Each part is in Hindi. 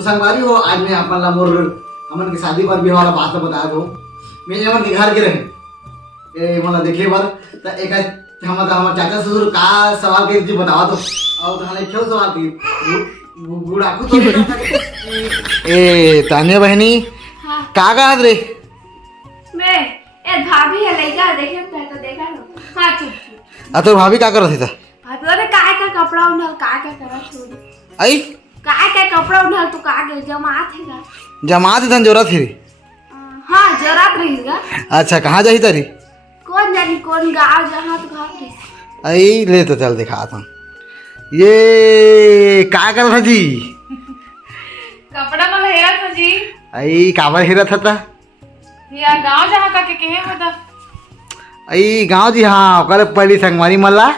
तो संगवारी हो आज मैं अपन ला मोर हमन के शादी पर भी वाला बात बता दो। मैं हमन के घर के रहे ए मला देखे बर त एक हमर चाचा ससुर का सवाल के जी बतावा दो और तहाले क्यों सवाल की बूढ़ा को तो ए तानिया बहनी हाँ। का गात रे मैं ए भाभी है लइका देखे तो देखा लो हां चुप आ तो भाभी का करत था तोरे काय का कपड़ा उन्हल का करत छोड़ी आई काय कपड़ा उन्हल तू का के जमात है का जमात धन जोरा थी हां जरात रहीगा। अच्छा कहाँ जाही तारी कौन जानी कौन गांव जहां तो घर के आई ले तो चल दिखा था ये का कर था जी कपड़ा मला हेरा था जी आई काबर हेरा था या गांव जहाँ का के कहे होता आई गांव जी हाँ कल पहली संगवारी मल्ला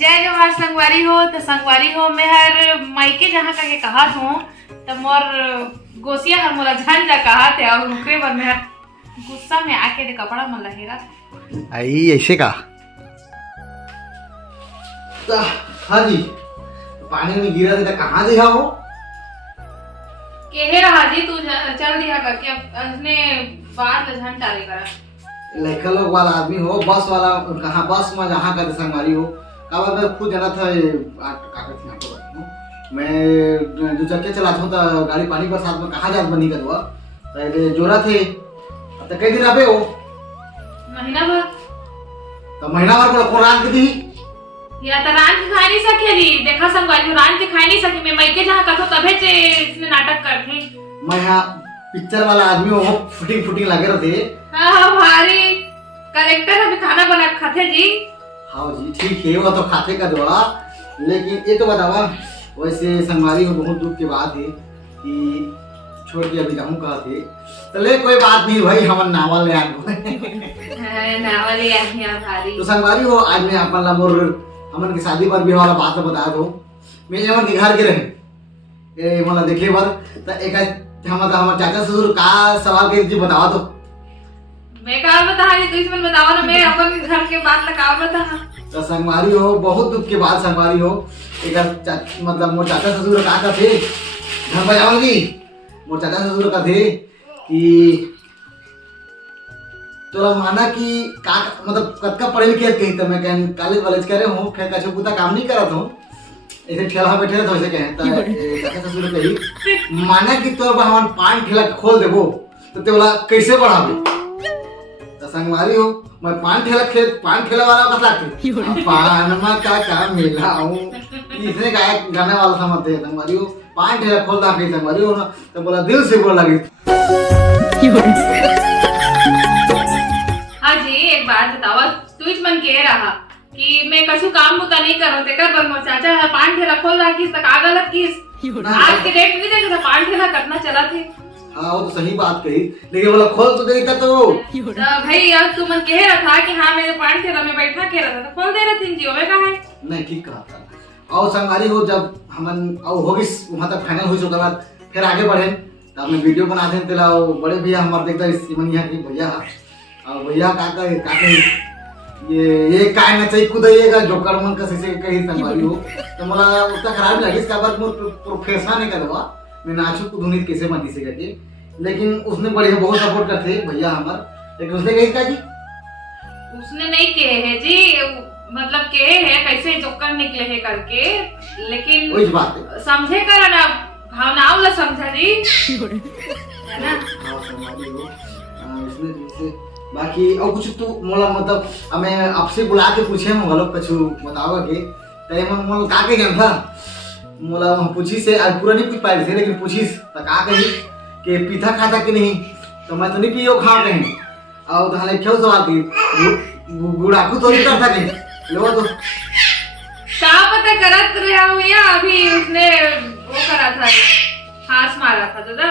जय जवाहर संगवारी हो तो संगवारी हो मैं हर मायके जहाँ का के कहा हूँ तो मोर गोसिया हर मोला झन जा कहा थे और रुकरे पर मैं गुस्सा में आके दे कपड़ा मला हेरा आई ऐसे का हाँ जी पानी में गिरा था कहाँ दिखा हो कहे रहा जी तू चल दिया करके अपने बात झन टाले करा लड़का लोग वाला आदमी हो बस वाला कहाँ बस में जहाँ का संगवारी हो का मैं खुद जाना था मैं दो चक्के चलाता हूँ तो गाड़ी पानी बरसात में कहाँ जात बनी कर पहले जोरा थे तो कई दिन अबे हो महीना भर तो महीना भर को कौन रात के दी या तो रान के खाई नहीं सके री देखा संगवारी रान के खाई नहीं सके मैं मायके जहाँ का तो तबे से इसने नाटक करते मैं यहाँ पिक्चर वाला आदमी हो फुटिंग लगे रहते हाँ भारी कलेक्टर अभी खाना बना खाते जी हाँ जी ठीक है वो तो खाते का दवा लेकिन ये तो बतावा वैसे संगवारी को बहुत दुख की बात है कि छोड़ के अभी जाऊँ कहा थे तो ले कोई बात नहीं भाई हम नावल ले आए नावल या भारी तो संगवारी हो आज मैं अपन ला मोर हमन के शादी पर भी वाला बात बता दो। मैं हमन के घर के रहे ए मला देखे बर त एक हमर चाचा ससुर का सवाल के जी बतावा दो मैं का बता तू इसमें बताओ ना मैं अपन घर के बात लगा बता तो संगवारी हो बहुत दुख के बाद संगवारी हो एक मतलब मोर चाचा ससुर का थे घर पर जाऊंगी मोर चाचा ससुर का थे कि तो माना कि का मतलब कतका पढ़े लिखे कहीं तो मैं कहीं कॉलेज वालेज करे हूँ फिर कछु कुता काम नहीं करत हूँ ऐसे ठेला बैठे तो ऐसे कहें तो चाचा ससुर कही माना कि तो हम पान ठेला खोल देबो तो ते वाला कैसे बढ़ाबे तो संगवारी हो मैं पान ठेला वाला कस लागते पान में का काम मिलाऊं इसने गाने वाला समझते संगवारी हो पान ठेला खोल दा कहीं संगवारी हो ना तो बोला दिल से बोला लगी हाँ जी एक बात बतावा तू इस मन कह रहा कि मैं कछु काम बुता नहीं करो तेकर बर मोर चाचा पान ठेला खोल रहा किस तक आ गलत किस आज के डेट में देखा था पान ठेला करना चला थे हाँ वो तो सही बात कही लेकिन बोला खोल तो देता तो भाई अब तू मन कह रहा था कि हाँ मेरे पान ठेला में बैठा कह रहा था तो खोल दे रहे थे जी का है नहीं ठीक कहा था और संगवारी हो जब हमन और होगी वहां तक फाइनल हुई उसके बाद फिर आगे बढ़े तो हमने वीडियो बना दें तेला बड़े भैया हमारे देखता सिमन यहाँ की भैया और भैया का ये काय ना चाहिए कुदाइएगा जोकर मन का से कहीं संगवारी हो तो मला उतना खराब लगी इसका बात मोर प्रोफेशन नहीं करवा मैं नाचू को धुनी कैसे मनी से करके लेकिन उसने बढ़िया बहुत सपोर्ट करते भैया हमार लेकिन उसने कही था कि उसने नहीं कहे है जी मतलब कहे है कैसे जोकर निकले है करके लेकिन वही बात है समझे कर ना भावनाओं ला समझा जी है ना हाँ संगवारी हो इसमें तुमसे बाकी और कुछ तो मोला मतलब हमें आपसे बुला के पूछे हम लोग कुछ बताओगे कि तय मन मोल का के गन था मोला हम पूछी से आज पूरा नहीं पूछ पाए थे लेकिन पूछी तो का कही कि पीता खाता कि नहीं तो मैं तो नहीं पियो खा कहीं और तो हले क्यों सवाल की बूढ़ा को तो नहीं करता कहीं लो तो का पता करत रहा हूँ या अभी उसने वो करा था हाथ मारा था दादा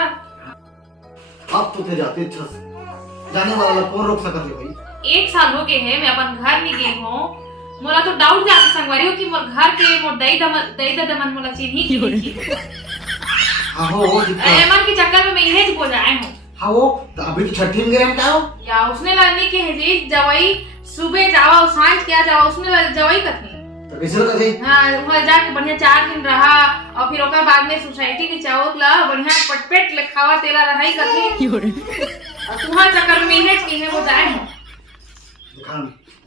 अब तो थे जाते अच्छा जाने वाला कौन रोक सकते भाई 1 साल हो गए हैं मैं अपन घर नहीं गई हूँ मोला तो डाउट जाता संगवारी हो कि मोर घर के मोर दई दमन मोला चिन्ही की हाँ हो एमन के चक्कर में मैं यही बोल आए हूँ हाँ वो तो अभी तो छठी में गए हम क्या हो या उसने लाने के है जी जवाई सुबह जावा और सांझ क्या जावा उसने जवाई कथी तो कैसे रोका थे? हाँ वहाँ जाके बढ़िया 4 दिन रहा और फिर ओकर बाद में सोसाइटी के चावल ला बढ़िया पटपेट ले खावा तेला रहाई करके और तुहां चक्कर में है कि है वो जाए दिखाओ